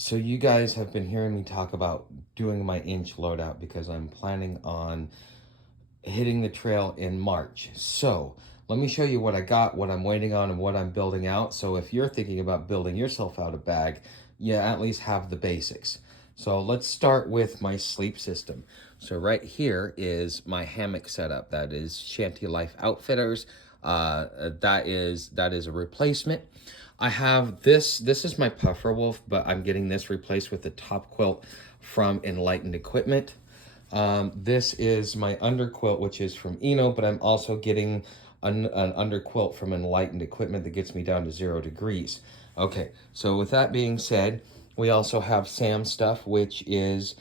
So you guys have been hearing me talk about doing my inch loadout because I'm planning on hitting the trail in March. So let me show you what I got, what I'm waiting on, and what I'm building out. So if you're thinking about building yourself out a bag, you at least have the basics. So let's start with my sleep system. So right here is my hammock setup. That is Shanty Life Outfitters. That is a replacement. I have this. This is my Puffer Wolf, but I'm getting this replaced with the top quilt from Enlightened Equipment. This is my underquilt, which is from Eno, but I'm also getting an underquilt from Enlightened Equipment that gets me down to 0 degrees. Okay, so with that being said, we also have Sam stuff, which is,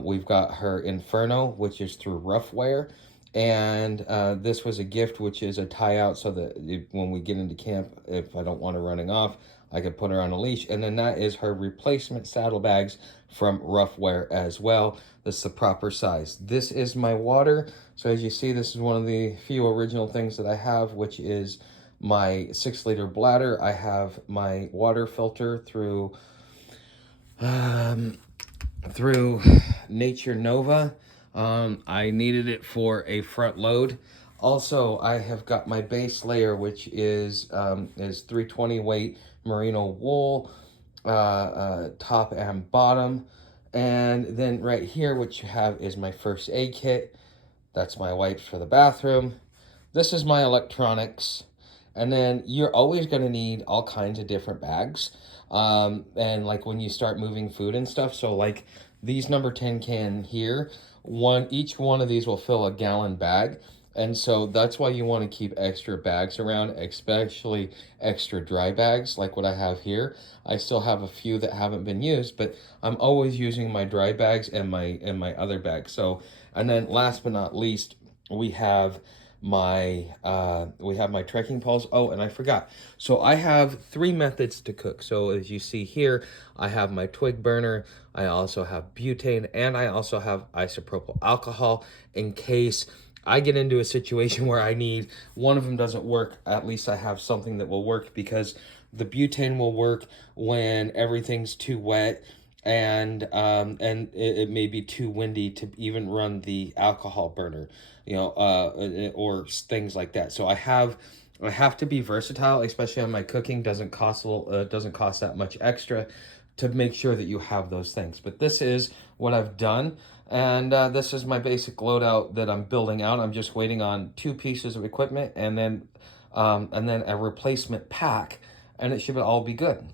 we've got her Inferno, which is through Roughwear. And this was a gift, which is a tie out so that when we get into camp, if I don't want her running off, I could put her on a leash. And then that is her replacement saddlebags from Roughwear as well. This is the proper size. This is my water. So as you see, this is one of the few original things that I have, which is my 6-liter bladder. I have my water filter through Nature Nova. I needed it for a front load. Also, I have got my base layer, which is 320 weight merino wool, top and bottom. And then right here, what you have is my first aid kit. That's my wipes for the bathroom. This is my electronics. And then you're always going to need all kinds of different bags. And like when you start moving food and stuff. So like these number 10 can here, each one of these will fill a gallon bag. And so that's why you want to keep extra bags around, especially extra dry bags like what I have here. I still have a few that haven't been used, but I'm always using my dry bags and my other bags. So, and then last but not least, we have my trekking poles. Oh, and I forgot. So I have 3 methods to cook. So as you see here, I have my twig burner, I also have butane, and I also have isopropyl alcohol in case I get into a situation where I need one of them doesn't work. At least I have something that will work, because the butane will work when everything's too wet and it may be too windy to even run the alcohol burner, or things like that. So I have to be versatile, especially on my cooking. Doesn't cost that much extra to make sure that you have those things. But this is what I've done, and this is my basic loadout that I'm building out. I'm just waiting on 2 pieces of equipment and then a replacement pack, and it should all be good.